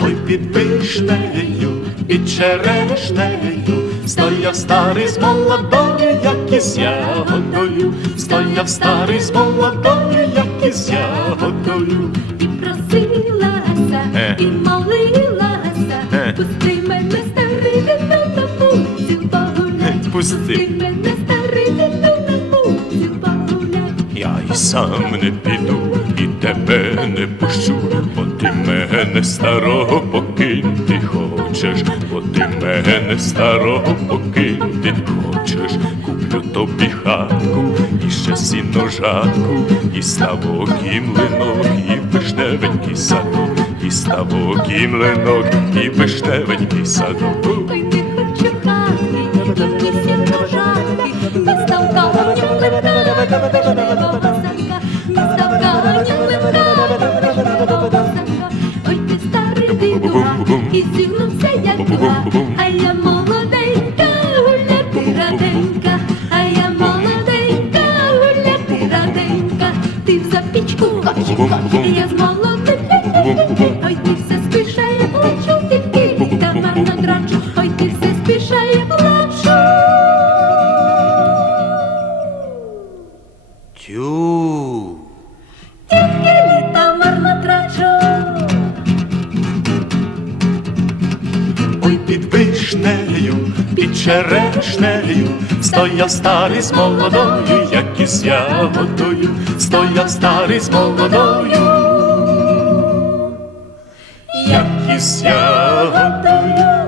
Ой, під вишнею, під черешнею, стояв старий з молодою, як із ягодою, стояв старий з молодою, як із ягодою. І просилася, Е. і погулять. Я й сам не піду, і тебе не пущу, бо ти мене старого покинути хочеш, бо ти мене старого покинути хочеш, куплю тобі хатку, і ще сіно жатку, і ставок, і млинок, і вишневенький садок, і ставок, і млинок, і вишневенький садок. І зігнувся як була, а я молоденька, гуляти раденька, а я молоденька, гуляти раденька, ти в запічку я з молодим ой, ти все вишнею, під черешнею, стояв старий з молодою, як із ягодою, стояв старий з молодою, як із ягодою.